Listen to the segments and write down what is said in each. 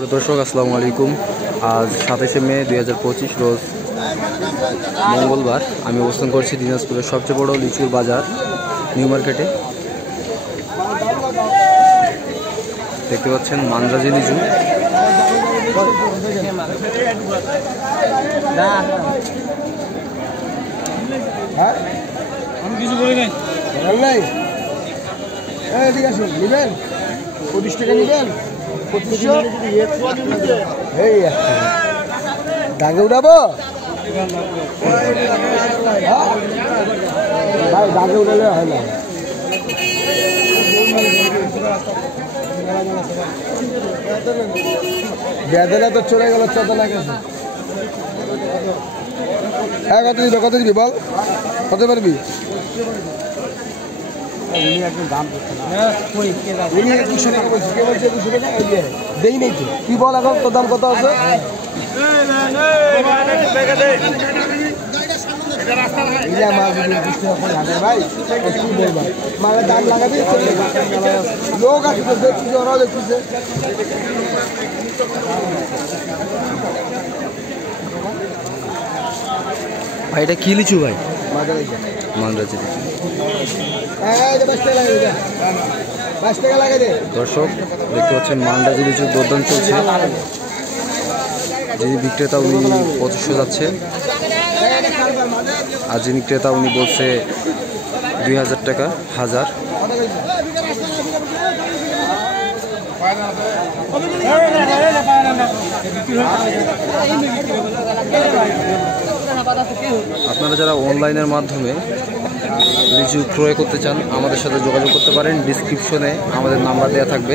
দর্শক আসসালামু আলাইকুম। আজ 27শে মে 2025 রোজ মঙ্গলবার। আমি অবস্থান করছি দিনাজপুরের সবচেয়ে বড় লিচুর বাজার নিউ মার্কেটে। দেখতে পাচ্ছেন মান্দ্রাজি লিচু। আমি কিছু বলি নাই। 25 টাকা নিবেন, 2500 এই দাগে উঠাবো ভাই, দাগে উঠালে হয় না। বেদনা তো চলে গেল, চেতনা গেছে। হ্যাঁ, কত দিবি বল, কত পারবি? দেই নেই তো, তুই বল এখন তোর দাম কত আছে? ভাই মালের দাম লাগাবি, লোক আছে তো, দেখছিস ওরাও দেখতেছে। ভাই এটা কি লিচু ভাই? মান্দ্রাজি লিচু। দর্শক দেখতে পাচ্ছেন মান্দ্রাজি লিচুর দরদাম চলছে। যিনি বিক্রেতা উনি 2500 যাচ্ছে, আর যিনি ক্রেতা উনি বলছে 2000 টাকা হাজার। আপনারা যারা অনলাইনের মাধ্যমে লিচু ক্রয় করতে চান আমাদের সাথে যোগাযোগ করতে পারেন। ডিসক্রিপশনে আমাদের নাম্বার দেওয়া থাকবে।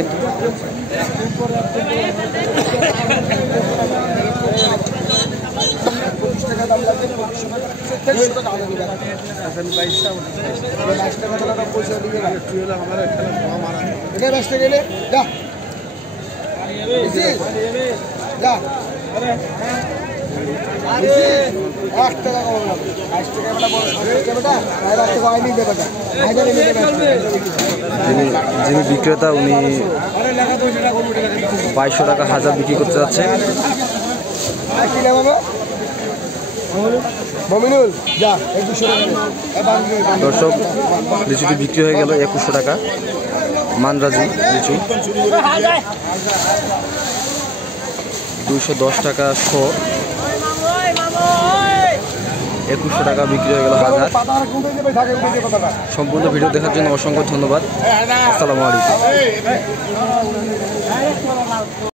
যিনি বিক্রেতা উনি 2200 টাকা হাজার বিক্রি করতে যাচ্ছে। দর্শক লিচুটি বিক্রি হয়ে গেল 2100 টাকা। মান্দ্রাজি লিচু 210 টাকা শ, 2100 টাকা বিক্রি হয়ে গেল হাজার। সম্পূর্ণ ভিডিও দেখার জন্য অসংখ্য ধন্যবাদ। আসসালামু আলাইকুম।